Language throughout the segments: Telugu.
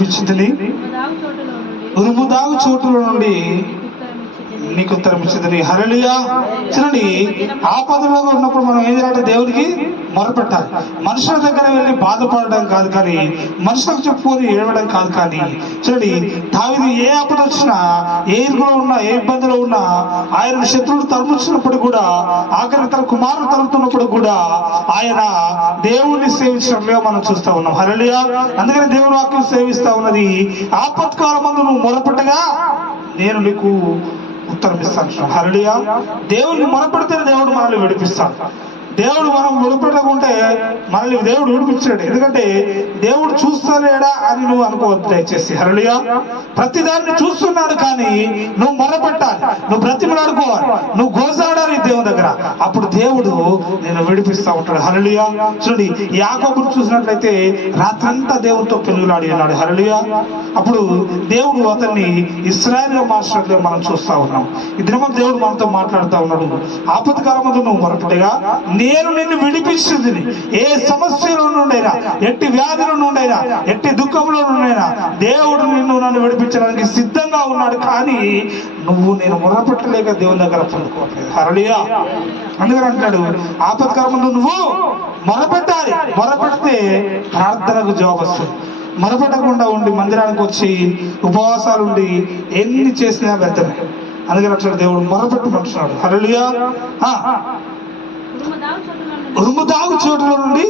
విడిపించితిని, ఉరుముదాగు చోటులో నుండి నీకు ఉత్తరం ఇచ్చింది. హల్లెలూయా. చూడండి, ఆపదలో ఉన్నప్పుడు మనం ఏం చేయాలంటే దేవుడికి మొరపెట్టాలి. మనుషుల దగ్గర వెళ్ళి బాధపడడం కాదు, కానీ మనుషులకు చెప్పుకొని ఏడవడం కాదు. కానీ చూడండి, దావీదు ఏ ఆపద వచ్చినా, ఏ ఇరుకులో ఉన్నా, ఏ ఇబ్బందిలో ఉన్నా, ఆయన శత్రువులు తరుముచ్చినప్పుడు కూడా, ఆఖరి తన కుమారుడు తరుముతున్నప్పుడు కూడా ఆయన దేవుణ్ణి సేవించడంలో మనం చూస్తా ఉన్నాం. హల్లెలూయా. అందుకని దేవుని వాక్యం సేవిస్తా ఉన్నది, ఆపత్కాలమందు నువ్వు మొరపెట్టగా నేను నీకు ఉత్తరం ఇస్తాను. హల్లెలూయా. దేవుడిని మొరపెడితే దేవుడు మనల్ని విడిపిస్తాడు. దేవుడు మనం మొరపెట్టకుంటే మనల్ని దేవుడు విడిపించాడు. ఎందుకంటే దేవుడు చూస్తలేడా అని నువ్వు అనుకోవద్దు దయచేసి. హల్లెలూయా. ప్రతిదాన్ని చూస్తున్నాడు, కానీ నువ్వు మొరపెట్టాలి, నువ్వు బ్రతిమలాడుకోవాలి, నువ్వు గోసాడాలి దేవుని దగ్గర. అప్పుడు దేవుడు నేను విడిపిస్తా ఉంటాడు. హల్లెలూయా. చూడండి, యాకోబును చూసినట్లయితే రాత్రంతా దేవుడితో పెనుగులాడి ఉన్నాడు. హల్లెలూయా. అప్పుడు దేవుడు అతన్ని ఇశ్రాయేలుగా మార్చినట్లుగా మనం చూస్తా ఉన్నాం. ఈ దినం దేవుడు మనతో మాట్లాడుతూ ఉన్నాడు. ఆపత్కాలమందు నువ్వు మొరపెట్టగా నేను నిన్ను విడిపించింది. ఏ సమస్యలో నుండైనా, ఎట్టి వ్యాధుల నుండైనా, ఎట్టి దుఃఖంలో నుండైనా దేవుడు నన్ను విడిపించడానికి సిద్ధంగా ఉన్నాడు. కానీ నువ్వు నేను మొరపెట్టలేక దేవుని దగ్గర పొందుకోవట్లేదు. హల్లెలూయా. అందుకని అంటాడు, ఆపత్కాలమందు నువ్వు మొరపెట్టాలి. మొరపెడితే ప్రార్థనకు జవాబు వస్తుంది. మొరపెట్టకుండా ఉండి మందిరానికి వచ్చి ఉపవాసాలు ఉండి ఎన్ని చేసినా వ్యర్థమే. అందుకని అట్లా దేవుడు మొరపెట్టమంటున్నాడు. హల్లెలూయా. ఉరుముదాగు చోటులో నుండి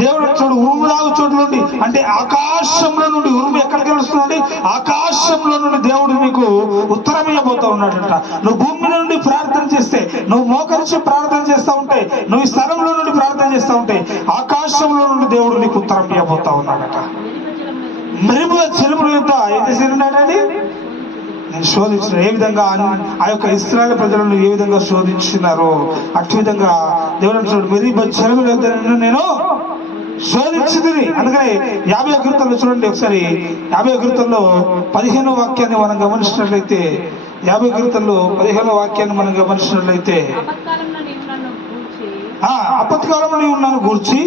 దేవుడు చూడు, ఉరుముదాగు చోటు నుండి అంటే ఆకాశంలో నుండి. ఉరుము ఎక్కడికి వస్తుందండి? ఆకాశంలో నుండి దేవుడు నీకు ఉత్తరం ఇవ్వబోతా ఉన్నాడట. నువ్వు భూమి నుండి ప్రార్థన చేస్తే, నువ్వు మోకరించి ప్రార్థన చేస్తూ ఉంటే, నువ్వు ఈ స్థలంలో నుండి ప్రార్థన చేస్తూ ఉంటే ఆకాశంలో నుండి దేవుడు నీకు ఉత్తరం ఇవ్వబోతా ఉన్నాడట. మెరుపుల చెరుపుల యొక్క ఏం చేసి ఉన్నాడండి? నేను శోధించిన ఏ విధంగా ఆ యొక్క ఇశ్రాయేలు ప్రజలను ఏ విధంగా శోధించినారో అటు విధంగా దేవుడు అంటున్నాడు, మెరుపు చెరువుల యొక్క నేను శోధించింది. అందుకని 50వ కీర్తనలో చూడండి ఒకసారి. 50వ కీర్తనలో 15వ వాక్యాన్ని మనం గమనించినట్లయితే, 50వ కీర్తనలో 15వ వాక్యాన్ని మనం గమనించినట్లయితే, ఆపత్కాలంలో నీవు నన్ను గూర్చి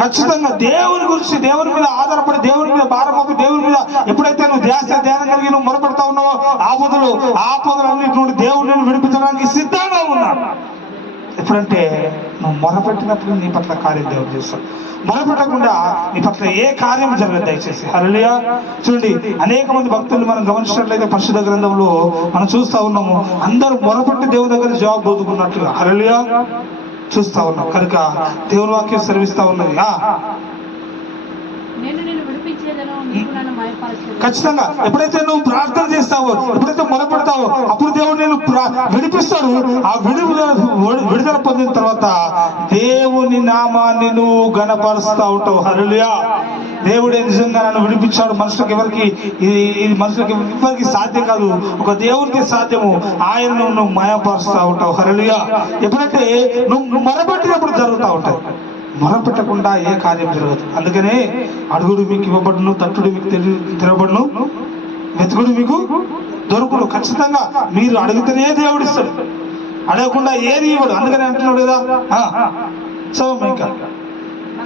ఖచ్చితంగా దేవుని గురించి, దేవుని మీద ఆధారపడి, దేవుని మీద భారం మోపి, దేవుని మీద ఎప్పుడైతే నువ్వు ధ్యానం కలిగి నువ్వు మొరపెడతా ఉన్నావో ఆపదలన్నిటి నుండి దేవుడు నేను విడిపించడానికి సిద్ధంగా ఉన్నాడు. ఎప్పుడంటే నువ్వు మొరపెట్టినప్పుడు నీ పట్ల కార్యం దేవుడు చేస్తాడు. మొరపెట్టకుండా నీ పట్ల ఏ కార్యం జరగదు దయచేసి. హల్లెలూయా. చూడండి, అనేక మంది భక్తులు మనం గమనించినట్లయితే పరిశుద్ధ గ్రంథంలో మనం చూస్తా ఉన్నాము, అందరూ మొరపెట్టి దేవుని దగ్గర జవాబు పొందుకున్నట్లుగా హల్లెలూయా చూస్తా ఉన్నాం. కనుక దేవుని వాక్యం సెలవిస్తా ఉన్నది. ఖచ్చితంగా ఎప్పుడైతే నువ్వు ప్రార్థన చేస్తావో, ఎప్పుడైతే మొదలుపెడతావో అప్పుడు దేవుడు నేను విడిపిస్తాడు. ఆ విడుదల పొందిన తర్వాత దేవుని నామాన్ని నువ్వు గణపరుస్తా ఉంటావు. హల్లెలూయా. దేవుడే నిజంగా నన్ను విడిపించాడు. మనుషులకు ఎవరికి సాధ్యం కాదు, ఒక దేవుడికి సాధ్యము. ఆయనను నువ్వు మాయపరుస్తా ఉంటావు. హల్లెలూయా. ఎప్పుడంటే నువ్వు మొరపెట్టినప్పుడు జరుగుతూ ఉంటాయి. మొరపెట్టకుండా ఏ కార్యం జరగదు. అందుకనే అడుగుడు మీకు ఇవ్వబడును, తట్టుడు మీకు తెరవబడును, వెతుకుడు మీకు దొరుకుడు. ఖచ్చితంగా మీరు అడిగితేనే దేవుడు ఇస్తాడు, అడగకుండా ఏది ఇవ్వడు. అందుకని అంటున్నాడు కదా. చదవం ఇంకా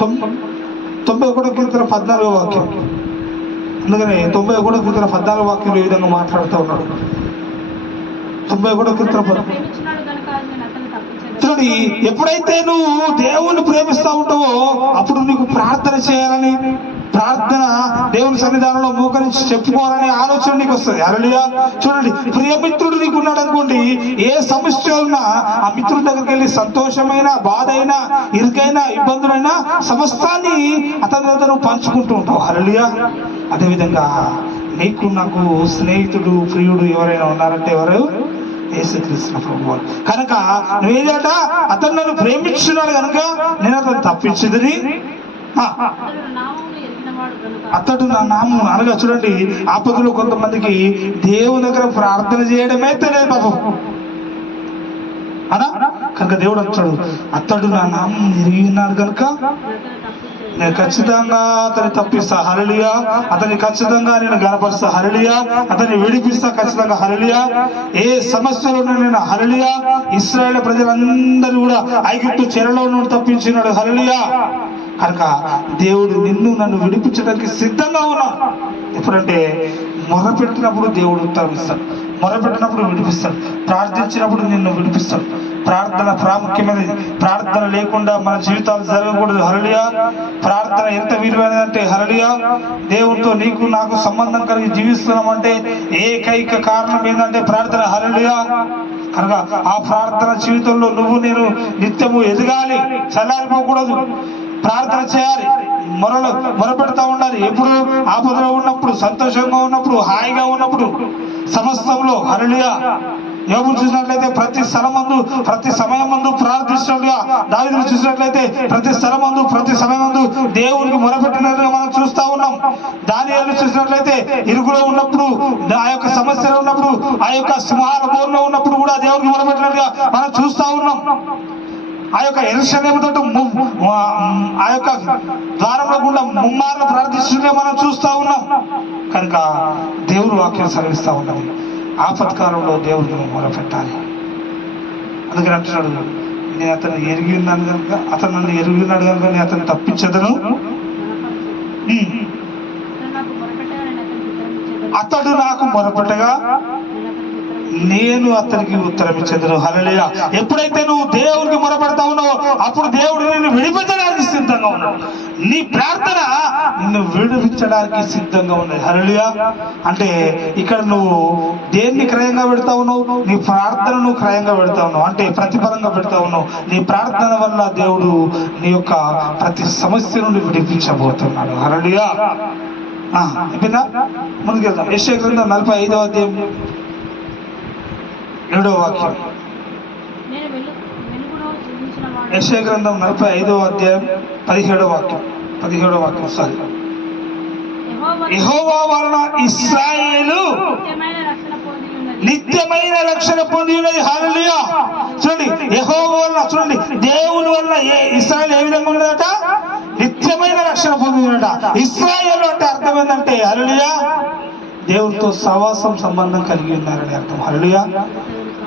91 కీర్తన 14వ వాక్యం. అందుకని 91 కీర్తన 14వ వాక్యంలో ఈ విధంగా మాట్లాడుతూ ఉన్నాడు. 91 కీర్తన చూడండి, ఎప్పుడైతే నువ్వు దేవుణ్ణి ప్రేమిస్తూ ఉంటావో అప్పుడు నీకు ప్రార్థన చేయాలని, ప్రార్థన దేవుని సన్నిధానంలో మోకరించి చెప్పుకోవాలనే ఆలోచన నీకు వస్తుంది. హల్లెలూయా. చూడండి, ప్రియమిత్రుడు నీకు ఉన్నాడు అనుకోండి, ఏ సమస్య ఉన్నా ఆ మిత్రుడి దగ్గరికి వెళ్ళి సంతోషమైన, బాధ అయినా, ఇరుకైనా, ఇబ్బందులైనా సమస్తాన్ని అతనితో నువ్వు పంచుకుంటూ ఉంటావు. హల్లెలూయా. అదేవిధంగా నీకు నాకు స్నేహితుడు, ప్రియుడు ఎవరైనా ఉన్నారంటే ఎవరు? యేసుక్రీస్తు ప్రభువు. కనుక నువ్వేదట అతను నన్ను ప్రేమించున్నాడు కనుక నేను అతను తప్పించదని, అతడు నా నామం అనగా. చూడండి, ఆపదలో కొంతమందికి దేవుని దగ్గర ప్రార్థన చేయడమే తెలియదు పాపం అనా. కనుక దేవుడు అంటాడు, అతడు నా నామం ఎరిగి ఉన్నాడు కనుక నేను ఖచ్చితంగా అతన్ని తప్పిస్తా. హల్లెలూయా. అతన్ని ఖచ్చితంగా నేను గణపరుస్తా. హల్లెలూయా. అతన్ని విడిపిస్తా ఖచ్చితంగా. హల్లెలూయా. ఏ సమస్యలో నేను హల్లెలూయా. ఇశ్రాయేలు ప్రజలందరూ కూడా ఐగుప్తు చెరలో నుండి తప్పించినాడు. హల్లెలూయా. కనుక దేవుడు నిన్ను నన్ను విడిపించడానికి సిద్ధంగా ఉన్నాడు. ఎప్పుడంటే మొరపెట్టినప్పుడు దేవుడు ఉత్తరం ఇస్తాడు, మొరపెట్టినప్పుడు విడిపిస్తాడు, ప్రార్థించినప్పుడు నిన్ను విడిపిస్తాడు. ప్రార్థన ప్రాముఖ్యమైనది. ప్రార్థన లేకుండా మన జీవితాలు జరగకూడదు. హల్లెలూయా. ప్రార్థన ఎంత విలువైనదంటే హల్లెలూయా, దేవుడితో నీకు నాకు సంబంధం కలిగి జీవిస్తున్నామంటే ఏకైక కారణం ఏంటంటే ప్రార్థన. హల్లెలూయా. కనుక ఆ ప్రార్థన జీవితంలో నువ్వు నేను నిత్యము ఎదగాలి, చల్లారిపోకూడదు. ప్రార్థన చేయాలి, మొరపెడతా ఉండాలి. ఎప్పుడు ఆపదలో ఉన్నప్పుడు, సంతోషంగా ఉన్నప్పుడు, హాయిగా ఉన్నప్పుడు, సమస్తంలో. హల్లెలూయా. యోబును చూసినట్లయితే ప్రతి స్థలమందు ప్రతి సమయమందు ప్రార్థిస్తున్నట్టుగా, దావీదును చూసినట్లయితే ప్రతి స్థలమందు ప్రతి సమయమందు దేవునికి మొరపెట్టినట్టుగా మనం చూస్తా ఉన్నాం. దానియేలును చూసినట్లయితే ఇరుకులో ఉన్నప్పుడు, ఆ యొక్క సమస్యలో ఉన్నప్పుడు, ఆ యొక్క సింహాల బోర్లో ఉన్నప్పుడు కూడా దేవునికి మొరపెట్టినట్టుగా మనం చూస్తా ఉన్నాం. ఆ యొక్క యెరూషలేముతో ఆ యొక్క ద్వారంలో గుండా ముమ్మార్లు ప్రార్థిస్తుంటే మనం చూస్తా ఉన్నాం. కనుక దేవుడు వాక్యం సెలవిస్తా ఉన్నది, ఆపత్కాలంలో దేవుడిని మొరపెట్టాలి. అందుకని అంటున్నాడు, నేను అతను ఎరిగి ఉన్నాను కనుక, అతను నన్ను ఎరిగి ఉన్నాడు కనుక నేను అతను తప్పించదను. అతడు నాకు మొరపెట్టగా నేను అతనికి ఉత్తరం ఇచ్చేదను. హల్లెలూయా. ఎప్పుడైతే నువ్వు దేవుడికి మొరపెడతా ఉన్నావో అప్పుడు దేవుడు నిన్ను విడిపించడానికి సిద్ధంగా ఉన్నాడు. నీ ప్రార్థన నిన్ను విడిపించడానికి సిద్ధంగా ఉన్నది. హల్లెలూయా. అంటే ఇక్కడ నువ్వు దేన్ని క్రయంగా పెడతా ఉన్నావు? నీ ప్రార్థనను క్రయంగా పెడతా ఉన్నావు, అంటే ప్రతిఫలంగా పెడతా ఉన్నావు. నీ ప్రార్థన వల్ల దేవుడు నీ యొక్క ప్రతి సమస్య నుండి విడిపించబోతున్నాడు. హల్లెలూయా. అయిపోయిందా? ముందుకెళ్దాం. యెషయా గ్రంథం 45వ అధ్యాయం 7వ వాక్యం. యెషయా గ్రంథం 45వ అధ్యాయం 17వ వాక్యం. 17వ వాక్యం. సారీ. యెహోవా వలన ఇశ్రాయేలు నిత్యమైన రక్షణ పొంది ఉన్నది. హల్లెలూయా. చూడండి, యెహోవా వలన, చూడండి, దేవుని వల్ల ఇశ్రాయేలు ఏ విధంగా ఉన్నదట? నిత్యమైన రక్షణ పొంది ఉన్నట. ఇశ్రాయేలు అంటే అర్థం ఏంటంటే హల్లెలూయా, దేవుడితో సహవాసం సంబంధం కలిగి ఉన్నారని అర్థం. హల్లెలూయా.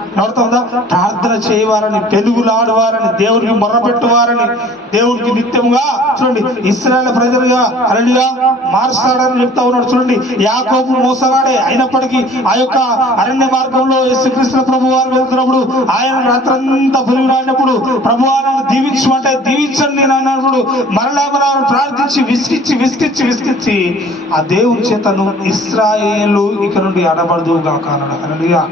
అర్థమవుతుందా? ప్రార్థన చేయవారని, పెనుగులాడువారని, దేవుడికి మొర్రపెట్టువారని, దేవుడికి నిత్యముగా, చూడండి, ఇశ్రాయేలు ప్రజలుగా హల్లెలూయా మార్చాడని చెప్తా ఉన్నాడు. చూడండి, యాకోబు మోసగాడే అయినప్పటికీ ఆ యొక్క అరణ్య మార్గంలో యేసుక్రీస్తు ప్రభు వారు వెళ్తున్నప్పుడు ఆయన రాత్రంతా పులిగినప్పుడు ప్రభు వారిని దీవించమంటే దీవించండి నేను అన్నప్పుడు మరలా ప్రార్థించి విసికిచ్చి ఆ దేవుని చేతను ఇశ్రాయేలు ఇక నుండి అడబడదు గాక అన్నాడు. హల్లెలూయా.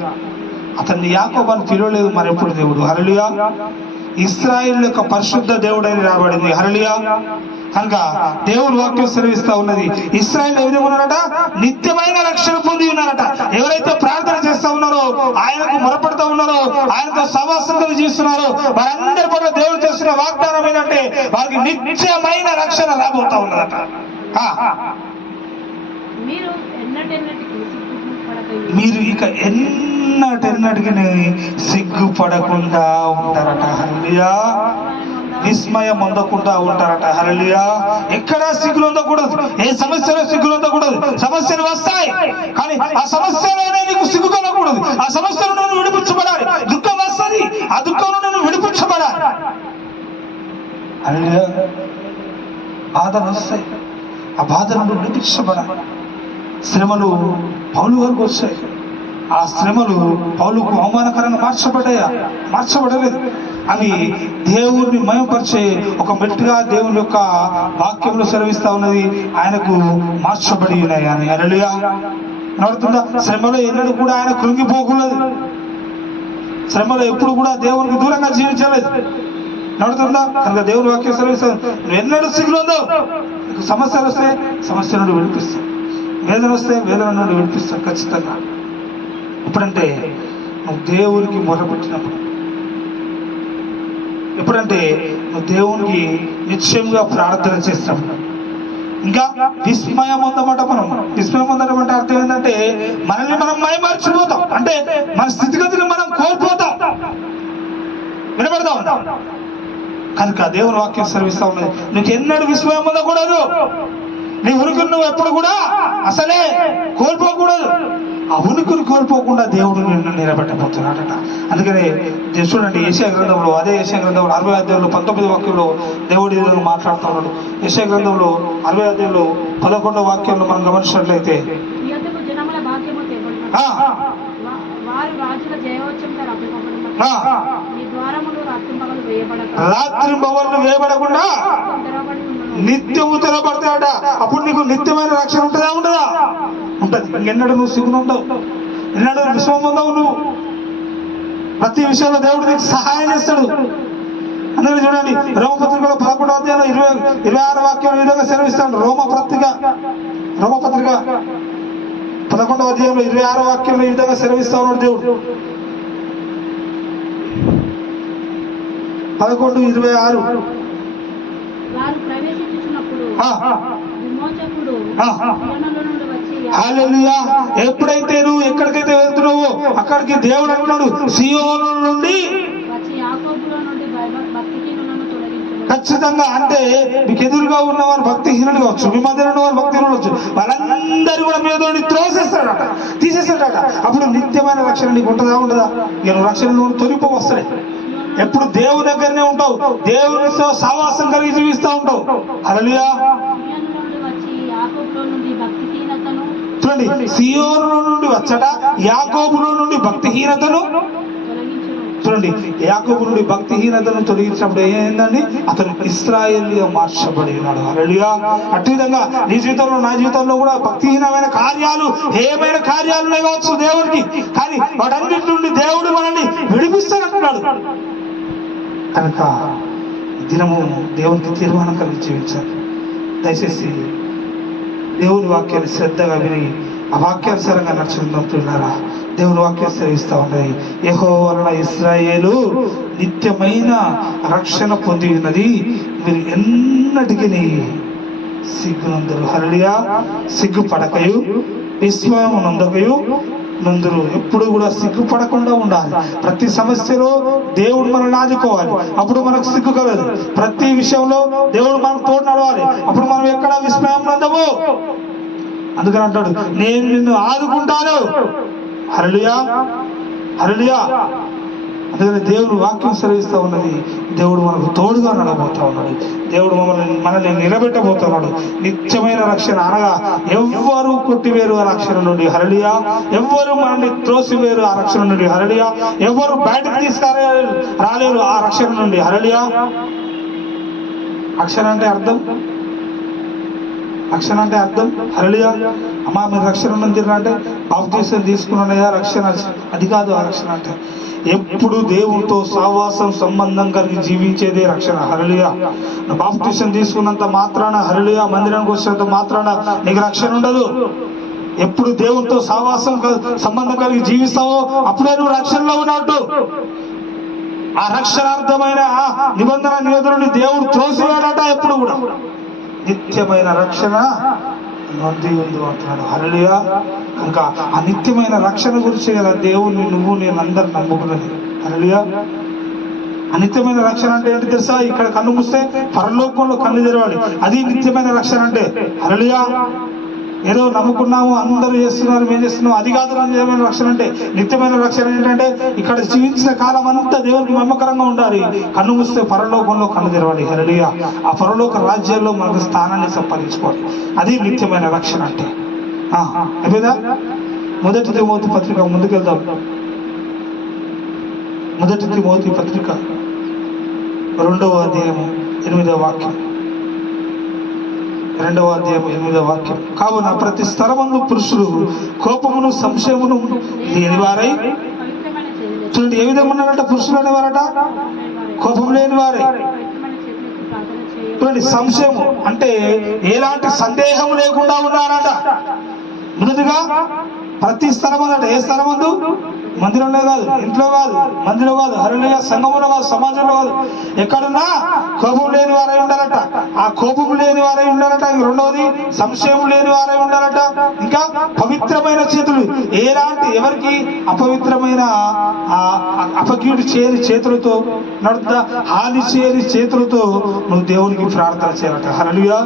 అతన్ని యాకోబు అని పిలవలేదు మరి ఎప్పుడు దేవుడు. హల్లెలూయా. ఇశ్రాయేలు యొక్క పరిశుద్ధ దేవుడని రాబడింది. హల్లెలూయా. కనుక దేవుడు వాక్యం సెలవిస్తా ఉన్నది, ఇశ్రాయేలు ఎవరు ఉన్నారట? నిత్యమైన రక్షణ పొంది ఉన్నారట. ఎవరైతే ప్రార్థన చేస్తా ఉన్నారో, ఆయనకు మొరపెడతా ఉన్నారో, ఆయనతో సహవాసంతో జీవిస్తున్నారో వారందరి పట్ల దేవుడు చేస్తున్న వాగ్దానం ఏంటంటే వారికి నిత్యమైన రక్షణ రాబోతా ఉన్నదట. మీరు ఇక ఎన్నటికి సిగ్గుపడకుండా ఉంటారట. హల్లెలూయా. విస్మయం పొందకుండా ఉంటారట. హల్లెలూయా. ఎక్కడా సిగ్గులు ఉండకూడదు, ఏ సమస్యలో సిగ్గులు ఉండకూడదు. సమస్యలు వస్తాయి కానీ ఆ సమస్యలోనే నీకు సిగ్గు కలగకూడదు. ఆ సమస్యలో నువ్వు విడిపించబడాలి. దుఃఖం వస్తుంది, ఆ దుఃఖంలో నువ్వు విడిపించబడాలి. హల్లెలూయా. బాధలు వస్తాయి, ఆ బాధ నుండి విడిపించబడాలి. శ్రమలు పౌలు వరకు వచ్చాయి, ఆ శ్రమలు పౌలుకు అవమానకరంగా మార్చబడలేదు. అవి దేవుణ్ణి మయంపరిచే ఒక మెట్టుగా దేవుని యొక్క వాక్యంలో సెలవిస్తా ఉన్నది, ఆయనకు మార్చబడి ఉన్నాయి అని. హల్లెలూయా. నడుతుందా? శ్రమలో ఎన్నడూ కూడా ఆయన కృంగిపోకూడదు. శ్రమలో ఎప్పుడు కూడా దేవునికి దూరంగా జీవించలేదు. నడుతుందా? కనుక దేవుని వాక్యం సెలవిస్తాను, నువ్వు ఎన్నడూ సిగ్గులు ఉందవు. సమస్యలు వస్తే సమస్య నుండి విడిపిస్తావు, వేదన వస్తే వేదన నుండి విడిపిస్తావు ఖచ్చితంగా. ఎప్పుడంటే నువ్వు దేవునికి మొరపెట్టినప్పుడు, ఎప్పుడంటే నువ్వు దేవునికి నిశ్చయంగా ప్రార్థన చేసినప్పుడు. ఇంకా విస్మయం ఉందన్నమాట. మనం విస్మయం ఉందన్నమాట అంటే అర్థం ఏంటంటే మనల్ని మనం మైమర్చిపోతాం, అంటే మన స్థితిగతిని మనం కోల్పోతాం. వినపడతాం. కనుక దేవుని వాక్యం సెలవిస్తా ఉన్నది, నీకు ఎన్నడూ విస్మయం ఉండకూడదు. నీ ఉనికి నువ్వు ఎప్పుడు కూడా అసలే కోల్పోకూడదు. ఆ ఉనికిని కోల్పోకుండా దేవుడు నిన్ను నిలబెట్టబోతున్నాడట. అందుకనే చూడండి, యెషయా గ్రంథంలో, అదే యెషయా గ్రంథంలో 60వ అధ్యాయంలో 19వ వాక్యంలో దేవుడు ఈ విధంగా మాట్లాడుతున్నాడు. యెషయా గ్రంథంలో 60వ అధ్యాయంలో 11వ వాక్యంలో మనం గమనించినట్లయితే, రాత్రి భవన్లు వేయబడకుండా నిత్యము తెరబడతాడట. అప్పుడు నీకు నిత్యమైన రక్షణ ఉంటుందా? ఉండదా? ఉంటది. ఎన్నడూ నువ్వు సిగ్గును ఉండవు, ఎన్నడూ విశ్వం ఉండవు. నువ్వు ప్రతి విషయంలో దేవుడు నీకు సహాయం చేస్తాడు. అందుకని చూడండి, రోమపత్రికలో 11వ అధ్యాయంలో 26వ వాక్యం ఈ విధంగా సెలవిస్తాడు. రోమపత్రిక 11వ అధ్యాయంలో 26వ వాక్యంలో ఈ విధంగా సెలవిస్తా ఉన్నాడు దేవుడు. 11:26. హల్లెలూయా. ఎప్పుడైతే నువ్వు ఎక్కడికైతే వెళ్తున్నావో అక్కడికి దేవుడు అంటున్నాడు, సియోను నుండి ఖచ్చితంగా. అంటే మీకు ఎదురుగా ఉన్నవారు భక్తిహీనులు కావచ్చు, మీ మధ్యలో ఉన్నవారు భక్తిహీనులు కావచ్చు, వాళ్ళందరూ కూడా మీద త్రోసేస్తాడట, తీసేస్తాడట. అప్పుడు నిత్యమైన రక్షణ నీకు ఉంటుందా? ఉండదా? నేను రక్షణ నుండి తొలిపో వస్తాయి. ఎప్పుడు దేవుని దగ్గరనే ఉంటావు, దేవునితో సహవాసం కలిగి జీవిస్తూ ఉంటావు. హల్లెలూయా. చూడండి, సియోను నుండి వచ్చట, యాకోబులో నుండి భక్తిహీనతను. చూడండి, యాకోబు నుండి భక్తిహీనతను తొలగించినప్పుడు ఏమైందండి? అతను ఇశ్రాయేలుగా మార్చబడి ఉన్నాడు. హల్లెలూయా. అట్టి విధంగా నీ జీవితంలో, నా జీవితంలో కూడా భక్తిహీనమైన కార్యాలు, ఏమైనా కార్యాలు కావచ్చు దేవుడికి, కానీ వాటన్నిటి నుండి దేవుడు మనల్ని విడిపిస్తానంటున్నాడు. కనుక దినము దేవునికి తీర్మానం కలిగి జీవించాలి. దయచేసి దేవుని వాక్యాన్ని శ్రద్ధగా విని ఆ వాక్యానుసారంగా నడుచుకున్నారా? దేవుని వాక్యం సెలవిస్తూ ఉన్నాయి, యెహోవా వలన ఇశ్రాయేలు నిత్యమైన రక్షణ పొంది ఉన్నది, మీరు ఎన్నటికి సిగ్గునందరు. హల్లెలూయా. సిగ్గుపడకయు విస్మయం నొందకయు నందురు. ఎప్పుడు కూడా సిగ్గుపడకుండా ఉండాలి. ప్రతి సమస్యలో దేవుడు మనల్ని ఆదుకోవాలి, అప్పుడు మనకు సిగ్గు కలదు. ప్రతి విషయంలో దేవుడు మనకు తోడు నడవాలి, అప్పుడు మనం ఎక్కడ విస్మయం నందము. అందుకని అంటాడు, నేను నిన్ను ఆదుకుంటాను. హల్లెలూయా. హల్లెలూయా. అందుకని దేవుడు వాక్యం సెలవిస్తూ ఉన్నది, దేవుడు మనకు తోడుగా నడబోతా ఉన్నాడు, దేవుడు మనల్ని నిలబెట్టబోతున్నాడు. నిత్యమైన రక్షణ అనగా ఎవ్వరూ కొట్టివేరు ఆ రక్షణ నుండి. హల్లెలూయా. ఎవ్వరు మనల్ని త్రోసివేరు ఆ రక్షణ నుండి. హల్లెలూయా. ఎవరు బయటకు రాలేరు ఆ రక్షణ నుండి. హల్లెలూయా. రక్షణ అంటే అర్థం, రక్షణ అంటే అర్థం. హల్లెలూయా. అమ్మా, మీరు రక్షణ నుండి అంటే బాప్తిసం తీసుకున్నాయా రక్షణ? అది కాదు ఆ రక్షణ అంటే. ఎప్పుడు దేవుడితో సహవాసం సంబంధం కలిగి జీవించేదే రక్షణ. హల్లెలూయా. బాప్తిసం తీసుకున్నంత మాత్రాన, హల్లెలూయా, మందిరానికి వచ్చినంత మాత్రాన నీకు రక్షణ ఉండదు. ఎప్పుడు దేవుడితో సహవాసం సంబంధం కలిగి జీవిస్తావో అప్పుడే నువ్వు రక్షణలో ఉన్నట్టు. ఆ రక్షణార్థమైన నిబంధనని దేవుడు త్రోసివేడట. ఎప్పుడు కూడా నిత్యమైన రక్షణ నొంది ఉంది అంటున్నాడు. హల్లెలూయా. కనుక ఆ నిత్యమైన రక్షణ గురించి కదా దేవుణ్ణి నువ్వు నేను అందరు నమ్ముకున్నది. హల్లెలూయా. ఆ నిత్యమైన రక్షణ అంటే ఏంటి తెలుసా? ఇక్కడ కన్ను మూస్తే పరలోకంలో కన్ను తెరవాలి, అది నిత్యమైన రక్షణ అంటే. హల్లెలూయా. ఏదో నమ్ముకున్నాము, అందరూ చేస్తున్నారు, మేము చేస్తున్నాం, అది కాదు నిజమైన రక్షణ అంటే. నిత్యమైన రక్షణ ఏంటంటే ఇక్కడ జీవించిన కాలం అంతా దేవునికి నమ్మకరంగా ఉండాలి, కన్ను మూస్తే పరలోకంలో కన్ను తెరవాలి. హల్లెలూయా. ఆ పరలోక రాజ్యాల్లో మనకు స్థానాన్ని సంపాదించుకోవాలి, అది నిత్యమైన రక్షణ అంటే. అయిపోయిందా? మొదటి తిమోతి పత్రిక, ముందుకెళ్దాం. మొదటి తిమోతి పత్రిక 2వ అధ్యాయము 8వ వాక్యం. 2వ అధ్యాయం 8వ వాక్యం. కావున ప్రతి స్థలమందు పురుషులు కోపమును సంశయమును లేని వారై. చూడండి, ఏ విధంగా ఉన్నారట పురుషులు అనేవారట? కోపం లేని వారే. చూడండి, సంశయము అంటే ఎలాంటి సందేహం లేకుండా ఉన్నారట. ముందుగా ప్రతి స్థలం అన్నట. ఏ స్థలం అందు? మందిరంలో కాదు, ఇంట్లో కాదు, మందిలో కాదు, హల్లెలూయా, సంఘములో కాదు, సమాజంలో కాదు, ఎక్కడున్నా కోపం లేని వారై ఉండాలట. ఆ కోపం లేని వారై ఉండాలట. రెండవది సంశయం లేని వారై ఉండాలట. ఇంకా పవిత్రమైన చేతులు. ఎలాంటి ఎవరికి అపవిత్రమైన అపకీడు చేయని చేతులతో నడుతా, హాని చేయని చేతులతో నువ్వు దేవునికి ప్రార్థన చేయాలట. హల్లెలూయా.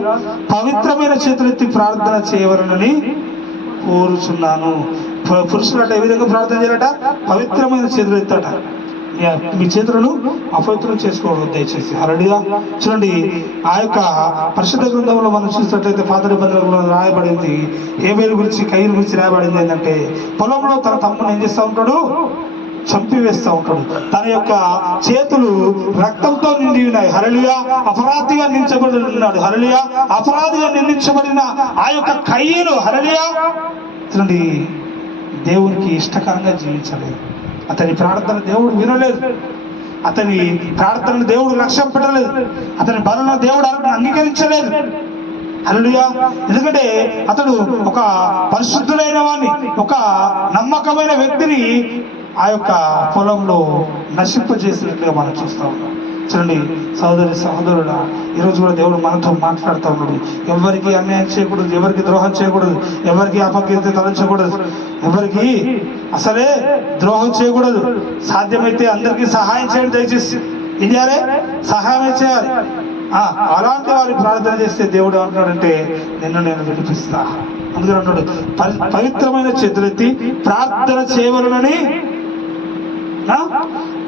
పవిత్రమైన చేతులెత్తి ప్రార్థన చేయవలనని కోరుచున్నాను. పురుషులట ఏ విధంగా ప్రార్థన చేయాలట? పవిత్రమైన చేతులు ఎత్తట. మీ చేతులను అపవిత్రం చేసుకోవడం దయచేసి. హల్లెలూయా. చూడండి, ఆ యొక్క పరిశుద్ధ గ్రంథంలో మనం చూసినట్లయితే పాత నిబంధనలో రాయబడింది, హేబేలు గురించి, కయీను గురించి రాయబడింది ఏంటంటే, పొలంలో తన తమ్ముని ఏం చేస్తూ ఉంటాడు? చంపివేస్తూ ఉంటాడు. తన యొక్క చేతులు రక్తంతో నిండి ఉన్నాయి. హల్లెలూయా. అపరాధిగా నిందించబడి ఉన్నాడు. హల్లెలూయా. అపరాధిగా నిందించబడిన ఆ యొక్క కయీను, హల్లెలూయా, చూడండి, దేవునికి ఇష్టకరంగా జీవించలేదు. అతని ప్రార్థన దేవుడు వినలేదు. అతని ప్రార్థనను దేవుడు లక్ష్యం పెట్టలేదు. అతని బలులను దేవుడు అంగీకరించలేదు. హల్లెలూయా. ఎందుకంటే అతడు ఒక పరిశుద్ధుడైన వాడిని, ఒక నమ్మకమైన వ్యక్తిని ఆ యొక్క పొలంలో నశింపజేసినట్లుగా మనం చూస్తూ ఉన్నాం. చూడండి సహోదరి సహోదరుడా, ఈరోజు కూడా దేవుడు మనతో మాట్లాడుతూ ఉన్నాడు. ఎవరికి అన్యాయం చేయకూడదు, ఎవరికి ద్రోహం చేయకూడదు, ఎవరికి అపకీర్తి తలంచకూడదు, ఎవరికి అసలే ద్రోహం చేయకూడదు. సాధ్యమైతే అందరికీ సహాయం చేయండి. దయచేసి ఏం చేయాలి? సహాయం చేయాలి. అలాంటి వారి ప్రార్థన చేస్తే దేవుడు అంటున్నాడంటే, నిన్ను నేను వినిపిస్తా. అందుకని అంటున్నాడు, పవిత్రమైన చేతులెత్తి ప్రార్థన చేయవలనని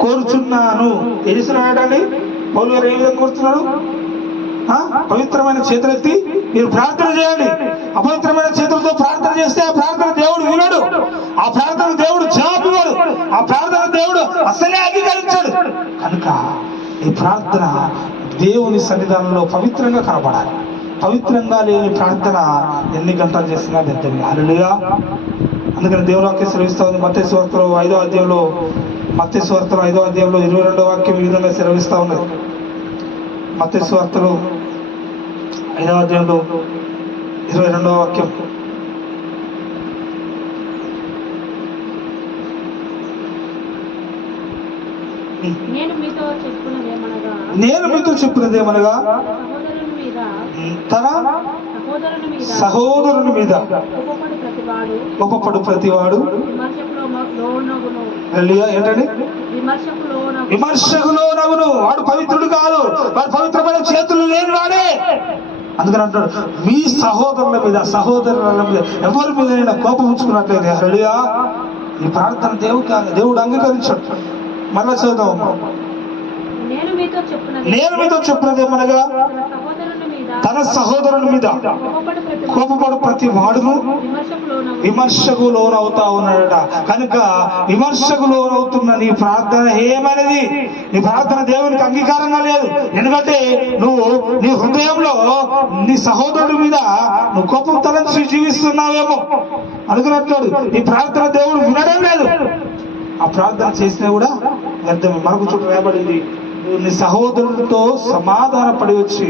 కోరుచున్నాను. ఏం చేస్తున్నాడండి పౌలు గారు? ఏ విధంగా కోరుతున్నాడు? పవిత్రమైన చేతులెత్తి మీరు ప్రార్థన చేయండి. అపవిత్రమైన చేతులతో ప్రార్థన చేస్తే ఆ ప్రార్థన దేవుడు వినడు. ఆ ప్రార్థన దేవుడు జవాబు ఇవ్వడు. ఆ ప్రార్థన దేవుడు అసలే అంగీకరించాడు. కనుక ఈ ప్రార్థన దేవుని సన్నిధానంలో పవిత్రంగా కనబడాలి. పవిత్రంగా లేని ప్రార్థన ఎన్ని గంటలు చేసినా వ్యర్థమే. హల్లెలూయా. అందుకని దేవుని వాక్యం సెలవిస్తా ఉంది. మత్తయి సువార్తలో 5వ అధ్యాయంలో, మత్తయి సువార్తలో 5వ అధ్యాయంలో 22వ వాక్యం ఈ విధంగా సెలవిస్తా ఉన్నది. మత్తయి సువార్తలో 5వ అధ్యాయంలో 22వ వాక్యం, నేను మీతో చెప్పినదేమనగా, తన సహోదరుని మీద కోపపడు ప్రతివాడు ఏంటండి? విమర్శకులో నగును. వాడు పవిత్రుడు కాదు, వాడు పవిత్రమైన చేతులు లేని వాడే. అందుకని అంటాడు, మీ సహోదరుల మీద, సహోదరుల మీద ఎవరి మీద కోపం ఉంచుకున్నట్లేదు. హల్లెలూయా. ఈ ప్రార్థన దేవుడు అంగీకరించాడు. మళ్ళా చదువుతాం. నేను మీతో చెప్పినది ఏమనగా, తన సహోదరుని మీద కోపపడు ప్రతి వాడును విమర్శకు లోనవుతా ఉన్నాడట. కనుక విమర్శకు లోనవుతున్న నీ ప్రార్థన ఏమనేది? నీ ప్రార్థన దేవునికి అంగీకారంగా లేదు. ఎందుకంటే నువ్వు నీ హృదయంలో నీ సహోదరుడి మీద నువ్వు కోపం తలంచి జీవిస్తున్నావేమో అనుకున్నట్టు నీ ప్రార్థన దేవుడు వినడం లేదు. ఆ ప్రార్థన చేసినా కూడా వ్యర్థమే. మరొక చోట రాయబడింది, నీ సహోదరుడితో సమాధాన పడి వచ్చి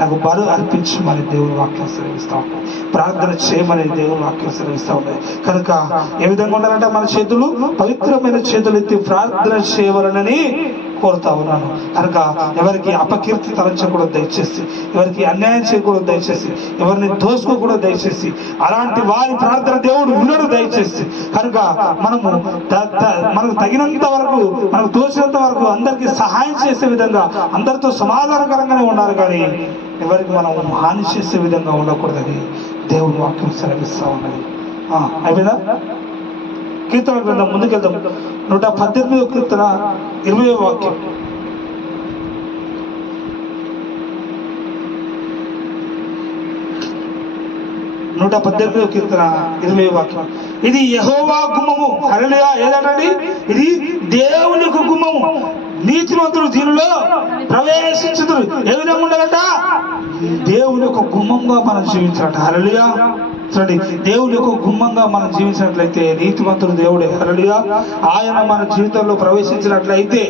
నాకు బలు అర్పించమని దేవుని వాక్యం సెలవిస్తూ ఉంటాయి. ప్రార్థన చేయమని దేవుని వాక్యం సెలవిస్తూ ఉంటాయి. కనుక ఏ విధంగా ఉండాలంటే, మన చేతులు పవిత్రమైన చేతులు ఎత్తి ప్రార్థన చేయవలనని కోరుతా ఉన్నాను. కనుక ఎవరికి అపకీర్తి తలంచకూడదు దయచేసి, ఎవరికి అన్యాయం చేయకూడదు దయచేసి, ఎవరిని దోసుకోకూడదు దయచేసి. అలాంటి వారి ప్రార్థన దేవుడు వినడు దయచేసి. కనుక మనకు తగినంత వరకు, మనకు తోచినంత వరకు అందరికీ సహాయం చేసే విధంగా, అందరితో సమాధానకరంగానే ఉండాలి. కానీ ఎవరికి మనం హాని చేసే విధంగా ఉండకూడదని దేవుడు వాక్యం సెలవిస్తా ఉన్నది. అయిపోయిందా? కీర్తన గ్రంథం ముందుకెళ్దాం. 118వ కీర్తన 20వ వాక్యం. కీర్తన 20వ వాక్యం. ఇది యెహోవా గుమ్మము. హల్లెలూయా. ఏదంటండి? ఇది దేవునికి గుమ్మము. నీతిమంతులు దీనిలో ప్రవేశించుదురు. ఏ విధంగా ఉండాలట? దేవుని యొక్క గుమ్మంగా మనం జీవించాలట. హల్లెలూయా. చూడండి, దేవుని యొక్క గుమ్మంగా మనం జీవించినట్లయితే నీతిమంతుడు దేవుడే. హల్లెలూయా. ఆయన మన జీవితంలో ప్రవేశించినట్లయితే,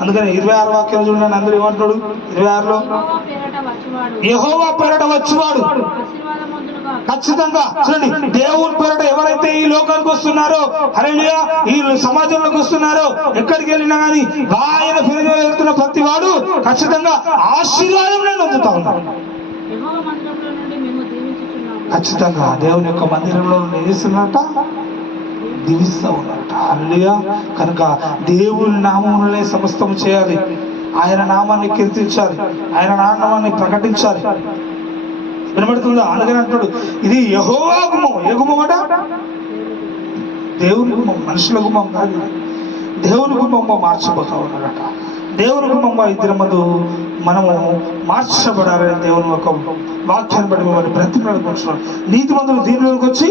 అందుకని 26వ వాక్యం చూడండి. అందరూ ఏమంటాడు 26లో? యెహోవా పేరట వచ్చువాడు ఖచ్చితంగా. చూడండి, దేవుని పేరట ఎవరైతే ఈ లోకానికి వస్తున్నారో, హల్లెలూయా, ఈ సమాజంలోకి వస్తున్నారో, ఎక్కడికి వెళ్ళినా కానీ ఆయన పేరు వెళ్తున్న ప్రతి వాడు ఖచ్చితంగా ఆశీర్వాదం నేను అందుతా ఉన్నాను. ఖచ్చితంగా దేవుని యొక్క మందిరంలో నివసిస్తున్నట, దీవిస్తూ ఉన్నారట. హల్లెలూయా. కనుక దేవుని నామమునే సమస్తము చేయాలి. ఆయన నామాన్ని కీర్తించాలి, ఆయన నామాన్ని ప్రకటించాలి. వినబడుతుందా? అందుకని అంటాడు, ఇది యెహోవా గుమ్మం. ఏ గుమ్మం అట? దేవుని గుమ్మం మనుషుల గుమ్మం కాదు ఇది. దేవుని గుమ్మంగా మార్చబోతా ఉన్నాడట. దేవుని గుమ్మంగా ఇద్దరి మందు మనము మార్చబడాలని దేవుని ఒక వాక్యాన్ని బట్టి మిమ్మల్ని బ్రతిమలాడుకుంటున్నాం. నీతి మందులు దీనిలోకి వచ్చి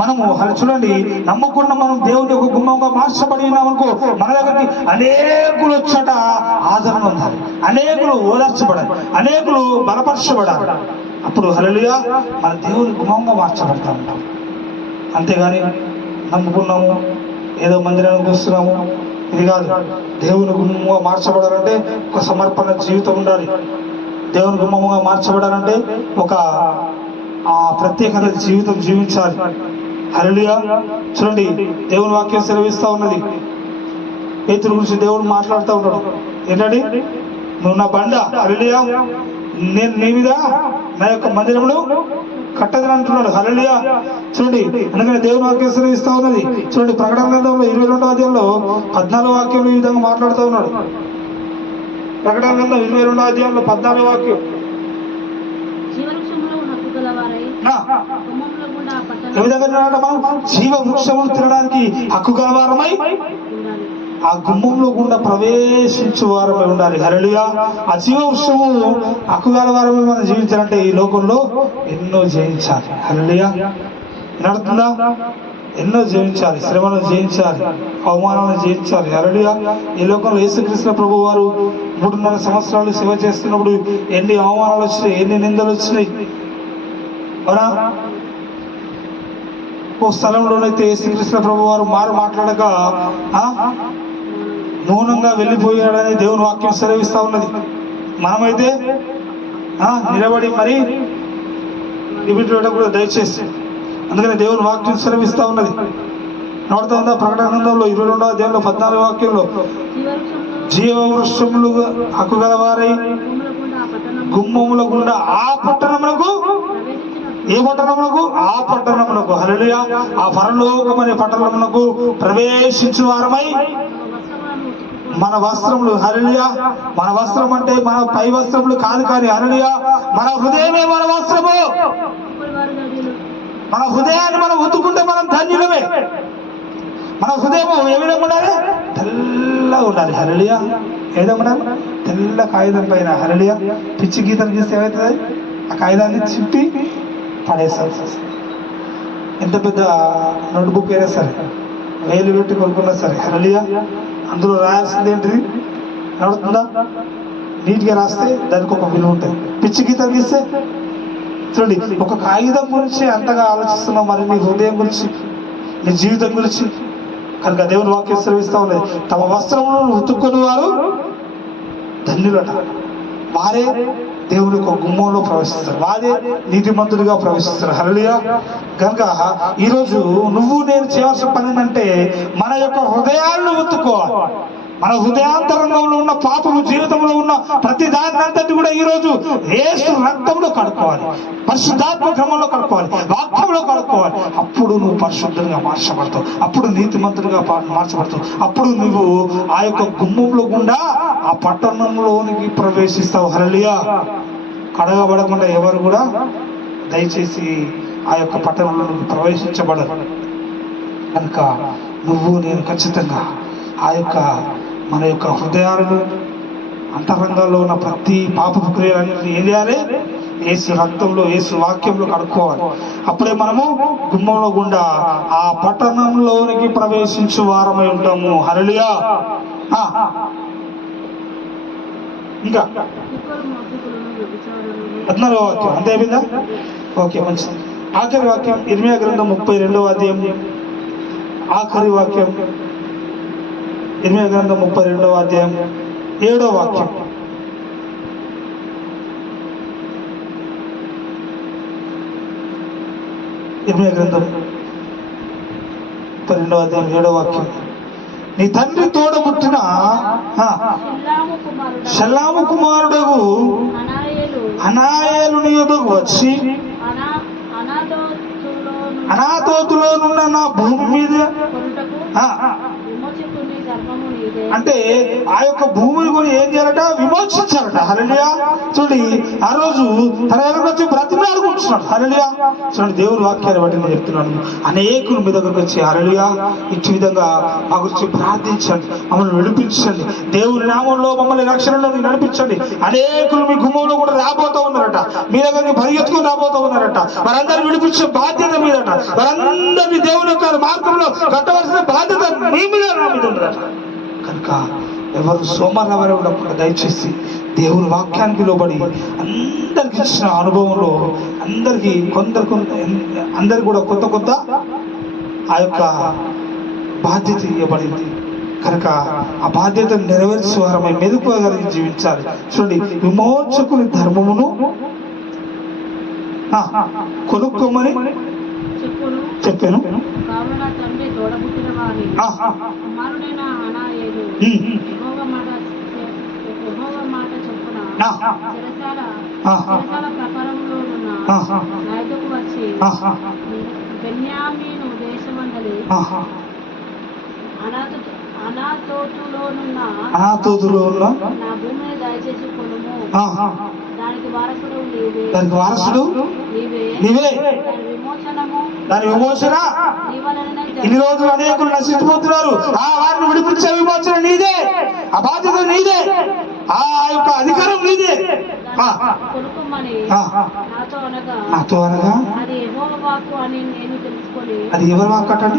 మనము అది చూడండి, నమ్మకుండా మనం దేవుని యొక్క గుమ్మంగా మార్చబడి ఉన్నామనుకో, మన దగ్గరికి అనేకులు వచ్చట ఆదరణ ఉండాలి, అనేకులు ఓదార్చబడాలి, అనేకులు బలపరచబడాలి. అప్పుడు హల్లెలూయా మన దేవుని గుమ్మంగా మార్చబడతా ఉంటాం. అంతేగాని నమ్ముకున్నాము ఏదో మందిరానికి వస్తున్నాము ఇది కాదు. దేవుని గుమ్మంగా మార్చబడాలంటే ఒక సమర్పణ జీవితం ఉండాలి. దేవుని గుమ్మంగా మార్చబడాలంటే ఒక ప్రత్యేకత జీవితం జీవించాలి. హల్లెలూయా. చూడండి, దేవుని వాక్యం సెలవిస్తా ఉన్నది. పేతురు గురించి దేవుడు మాట్లాడుతూ ఉన్నాడు. ఏంటండి, నువ్వు నా బండ, హల్లెలూయా, నేను నీ మీద నా యొక్క మందిరమును కట్టదని అంటున్నాడు. హల్లెలూయా. చూడండి, అందుకని దేవుని వాక్యం సెలవిస్తా ఉన్నది. చూడండి, ప్రకటన గ్రంథంలో 22వ అధ్యాయంలో 14వ వాక్యం ఈ విధంగా మాట్లాడుతూ ఉన్నాడు. ప్రకటన గ్రంథం 22వ అధ్యాయంలో 14వ వాక్యం ఏ విధంగా మనం జీవ వృక్షములు తినడానికి హక్కు గలవారమై ఆ గుమ్మంలో గుండా ప్రవేశించు వారమై ఉండాలి. హల్లెలూయా. ఆ జీవ వృక్షము హక్కు గలవారమై మనం జీవించాలంటే ఈ లోకంలో ఎన్నో జయించాలి. హల్లెలూయా. నడుతుందా? ఎన్నో జయించాలి, శ్రమను జయించాలి, అవమానాలను జయించాలి. హల్లెలూయా. ఈ లోకంలో యేసుక్రీస్తు ప్రభువు వారు 3.5 సంవత్సరాలు సేవ చేస్తున్నప్పుడు ఎన్ని అవమానాలు వచ్చినాయి, ఎన్ని నిందలు వచ్చినాయి. అవునా? ఓ స్థలంలోనైతే యేసుక్రీస్తు ప్రభువు వారు మాట్లాడక మౌనంగా వెళ్ళిపోయాడని దేవుని వాక్యం సెలవిస్తా ఉన్నది. మనమైతే నిలబడి మరి కూడా దయచేసి, అందుకని దేవుని వాక్యం సెలవిస్తా ఉన్నది. నడుతుందా? ప్రకటన గ్రంథంలో 22వ అధ్యాయంలో 14వ వాక్యంలో జీవ వృక్షములు హక్కు గలవారై గుమ్మముల గుండా ఆ పట్టణములకు, ఏ పట్టణములకు? ఆ పట్టణములకు, హల్లెలూయా, ఆ పరలోకమనే పట్టణములకు ప్రవేశించు వారమై మన వస్త్రములు, హల్లెలూయా, మన వస్త్రం అంటే మన పై వస్త్రములు కాదు కానీ హల్లెలూయా మన హృదయమే మన వస్త్రము. మన హృదయాన్ని మనం ఉతుకుంటే మనం ధన్యులమే. మన హృదయం ఏ విధంగా ఉండాలి? తెల్లగా ఉండాలి. హల్లెలూయా. ఏ విధంగా ఉండాలి? తెల్ల కాగితం పైన, హల్లెలూయా, పిచ్చి గీతలు గీస్తే ఏమవుతుంది? ఆ కాగితాన్ని చింపి పడేస్తారు. ఎంత పెద్ద నోట్బుక్ అయినా సరే, వేలు పెట్టి కొనుక్కున్నా సరే, హల్లెలూయా, అందులో రాయాల్సింది ఏంటిది? నడుతుందా? నీట్గా రాస్తే దానికి ఒక విలువ ఉంటుంది. పిచ్చి గీతలు గీస్తే చూడండి, ఒక కాగితం గురించి అంతగా ఆలోచిస్తున్నాం, మరి నీ హృదయం గురించి, నీ జీవితం గురించి. కనుక దేవుని వాక్యం సెలవిస్తా ఉన్నది, తమ వస్త్రములను ఉతుక్కుని వారు ధన్యులట. వారే దేవుని యొక్క గుమ్మంలో ప్రవేశిస్తారు, వారే నీతిమంతుడిగా ప్రవేశిస్తారు. హల్లెలూయా. కనుక ఈరోజు నువ్వు నేను చేయాల్సిన పని ఏంటంటే మన యొక్క హృదయాలను ఉత్తుకోవాలి. మన హృదయాంతరంగంలో ఉన్న పాపము, జీవితంలో ఉన్న ప్రతి దాని అంతటి కూడా ఈరోజు యేసు రక్తంలో కడుక్కోవాలి, పరిశుద్ధాత్మ క్రమంలో కడుక్కోవాలి, వాక్యంలో కడుక్కోవాలి. అప్పుడు నువ్వు పరిశుద్ధంగా మార్చబడతావు, అప్పుడు నీతిమంతుడిగా మార్చబడతావు, అప్పుడు నువ్వు ఆ యొక్క గుమ్మంలో గుండా ఆ పట్టణంలోనికి ప్రవేశిస్తావు. హల్లెలూయా. కడగబడకుండా ఎవరు కూడా దయచేసి ఆ యొక్క పట్టణంలోనికి ప్రవేశించబడరు. కనుక నువ్వు నేను ఖచ్చితంగా ఆ యొక్క మన యొక్క హృదయాలను, అంతరంగాల్లో ఉన్న ప్రతి పాపపు క్రియలన్నింటినీ ఏం చేయాలి? యేసు రక్తంలో, యేసు వాక్యంలో కడుక్కోవాలి. అప్పుడే మనము గుమ్మంలో గుండా ఆ పట్టణంలోనికి ప్రవేశించు వారమై ఉంటాము. హల్లెలూయా. ఇంకా 14వ వాక్యం అంతే అయిపోయిందా? ఓకే, మంచిది. ఆఖరి వాక్యం ఇర్మియా గ్రంథం 32వ అధ్యాయం ఆఖరి వాక్యం, ఇర్మియా గ్రంథం 32వ అధ్యాయం 7వ వాక్యం. ఇర్మియా గ్రంథం 32వ అధ్యాయం 7వ వాక్యం. నీ తండ్రి తోడబుట్టిన షల్లాము కుమారుడు అనాయేలుని యొద్దకు వచ్చి అనాతోతులోనున్న నా భూమి మీద నీదే. అంటే ఆ యొక్క భూమిని కూడా ఏం చేయాలట, విమోచించాలట. హల్లెలూయా. చూడండి, ఆ రోజు తన దగ్గరకు వచ్చి బ్రతిమాలుకుంటున్నాడు. హల్లెలూయా. చూడండి, దేవుని వాక్యాన్ని బట్టి నేను చెప్తున్నాను, అనేకులు మీ దగ్గరకు వచ్చి హల్లెలూయా ఇచ్చి విధంగా మా గురించి ప్రార్థించండి, మమ్మల్ని విడిపించండి, దేవుని నామంలో మమ్మల్ని రక్షణలోకి నడిపించండి. అనేకులు మీ గుమ్మంలో కూడా రాబోతూ ఉన్నారట, మీ దగ్గరికి పరిగెత్తుకుని రాబోతూ ఉన్నారట. వారందరూ విడిపించే బాధ్యత మీదట, వారందరినీ దేవుని యొక్క మార్గంలో కట్టవలసిన బాధ్యత మీ మీద నా మీద ఉండదట. కనుక ఎవరు సోమవారం ఉన్నప్పుడు దయచేసి దేవుని వాక్యానికి లోబడి అందరికి ఇచ్చిన అనుభవంలో అందరికి అందరికి కూడా కొత్త కొత్త ఆ యొక్క బాధ్యత ఇవ్వబడింది. కనుక ఆ బాధ్యతను నెరవేర్చే వారమై మెదుకోగలిగి జీవించాలి. చూడండి, విమోచకుని ధర్మమును కొనుక్కోమని చెప్పాను. కావున తండ్రి తోడబుట్టిన వారి కుమారుడైన అనాయేలు యెహోవా మాట చొప్పున చెరసాల ప్రకారంలోనున్న నా యొద్దకు వచ్చి బెన్యామీను దేశమందలి అనాతోతులోనున్న నా భూమిని దయచేసి కొనుము. దానికి వారసుడు నీవే. దాని విమోచన ఇన్ని రోజులు అనేకులు నశించిపోతున్నారు, వారిని విడిపించే విమోచన నీదే, ఆ బాధ్యత నీదే, ఆ యొక్క అధికారం నీదే. నాతో అనగా అది ఎవరి వాక్కు అంటండి?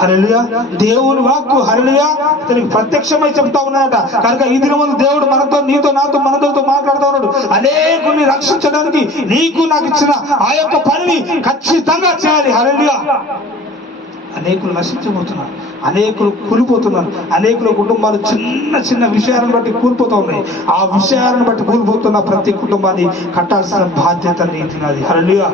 హల్లెలూయా. దేవుని వాక్కు హల్లెలూయా అతనికి ప్రత్యక్షమై చెప్తా ఉన్నాడట. కనుక ఈ దినమున దేవుడు మనతో, నీతో, నాతో, మనతో మాట్లాడుతూ ఉన్నాడు. అనేకుల్ని రక్షించడానికి నీకు నాకు ఇచ్చిన ఆ యొక్క పనిని ఖచ్చితంగా చేయాలి. హల్లెలూయా. అనేకులు నశించబోతున్నారు, అనేకులు కూలిపోతున్నారు, అనేకుల కుటుంబాలు చిన్న చిన్న విషయాలను బట్టి కూలిపోతూ ఉన్నాయి. ఆ విషయాలను బట్టి కూలిపోతున్న ప్రతి కుటుంబాన్ని కట్టాల్సిన బాధ్యత నీది నాది. హల్లెలూయా.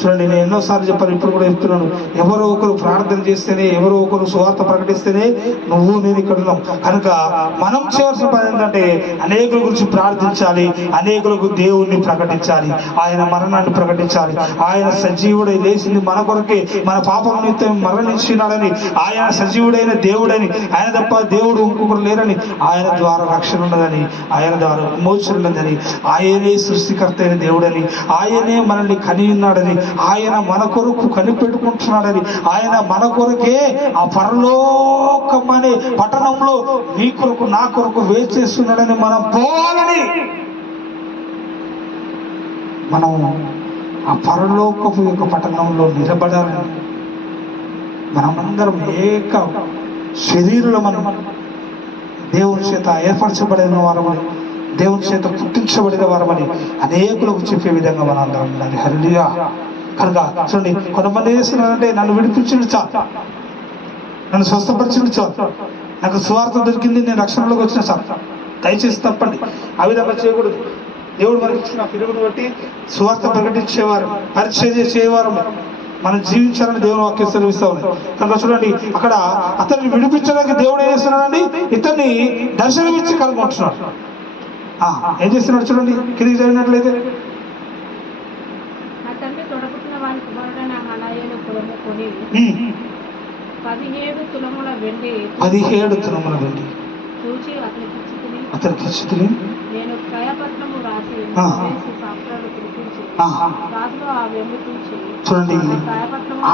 చూడండి, నేను ఎన్నోసార్లు చెప్పాను, ఇప్పుడు కూడా చెప్తున్నాను, ఎవరో ఒకరు ప్రార్థన చేస్తేనే, ఎవరో ఒకరు సువార్త ప్రకటిస్తేనే నువ్వు నేను ఇక్కడ ఉన్నాం. కనుక మనం చేయవలసిన పని ఏంటంటే అనేకుల గురించి ప్రార్థించాలి, అనేకులకు దేవుణ్ణి ప్రకటించాలి, ఆయన మరణాన్ని ప్రకటించాలి. ఆయన సజీవుడై లేచింది మన కొరకే, మన పాపం నిమిత్తం మరణించినాడని, ఆయన సజీవుడైన దేవుడని, ఆయన తప్ప దేవుడు ఇంకొకరు లేరని, ఆయన ద్వారా రక్షణ ఉన్నదని, ఆయన ద్వారా విమోచన ఉన్నదని, ఆయనే సృష్టికర్త అయిన దేవుడని, ఆయనే మనల్ని కని ఉన్నాడని, ఆయన మన కొరకు కనిపెట్టుకుంటున్నాడని, ఆయన మన కొరకే ఆ పరలోకం అనే పట్టణంలో నీ కొరకు నా కొరకు వేచేస్తున్నాడని, మనం పోవాలని, మనం ఆ పరలోకపు యొక్క పట్టణంలో నిలబడాలని, మనమందరం ఏక శరీరులమని, దేవుని చేత ఏర్పరచబడిన వారమని, దేవుని చేత పుట్టించబడిన వారమని అనేకులకు చెప్పే విధంగా మనం అందరం ఉండాలి. హల్లెలూయా. కనుక చూడండి, కొంతమంది ఏం చేస్తున్నారంటే నన్ను విడిపించండి చాలు, నన్ను స్వస్థపరిచింది చాలు, నాకు సువార్త దొరికింది, నేను రక్షణలోకి వచ్చిన చాలు. దయచేసి తప్పండి, ఆ విధంగా చేయకూడదు. దేవుడు మనకి ఇచ్చిన పిలుపుని బట్టి సువార్త ప్రకటించేవారు, పరిచయం చేసేవారు మనం జీవించాలని దేవుని వాక్యం సెలవిస్తా ఉన్నాయి. కనుక చూడండి, అక్కడ అతన్ని విడిపించడానికి దేవుడు ఏం చేస్తున్నాడండి, ఇతన్ని దర్శనమిచ్చి కనుగొంటున్నాడు. ఏం చేస్తున్నాడు చూడండి, కిందికి చదివినట్లయితే, తండ్రి తొడబుట్టిన వారి కుమారుడైన అనాయేలు కొనుక్కొని 17 తులముల వెండి చూచి అతనికి ఇచ్చితిని. నేను క్రయపత్రము రాసి శాస్త్రాలు పిలిపించి రాజులో ఆ వెండి చూచి, చూడండి,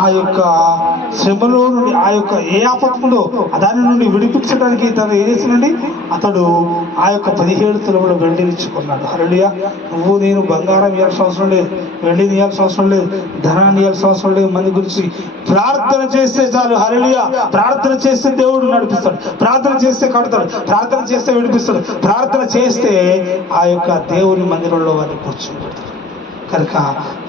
ఆ యొక్క శ్రమలో నుండి, ఆ యొక్క ఏ ఆపత్తులో దాని నుండి విడిపించడానికి తను ఏం చేసినండి, అతడు ఆ యొక్క 17 తులముల వెండిని ఇచ్చుకున్నాడు. హల్లెలూయా. నువ్వు నేను బంగారం ఇవ్వాల్సిన అవసరం లేదు, వెండిని ఇవ్వాల్సిన అవసరం లేదు, ధనాన్ని ఇవ్వాల్సిన అవసరం లేదు. మన గురించి ప్రార్థన చేస్తే చాలు. హల్లెలూయా. ప్రార్థన చేస్తే దేవుడు నడిపిస్తాడు, ప్రార్థన చేస్తే కడతాడు, ప్రార్థన చేస్తే విడిపిస్తాడు, ప్రార్థన చేస్తే ఆ యొక్క దేవుని మందిరంలో వారిని కూర్చోబెడతాడు. కనుక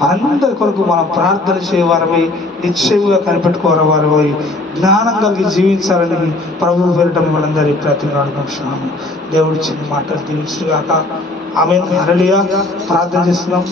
మనందరి కొరకు మనం ప్రార్థన చేయవారమై, నిశ్చయముగా కనిపెట్టుకోవారమై, జ్ఞానం కలిగి జీవించాలని ప్రభువు పేరిట మనందరి ప్రతినాడుకుంటున్నాము. దేవుడి చిన్న మాటలు దీవించుగాక. ఆమేన్. హల్లెలూయా. ప్రార్థన చేస్తున్నాం.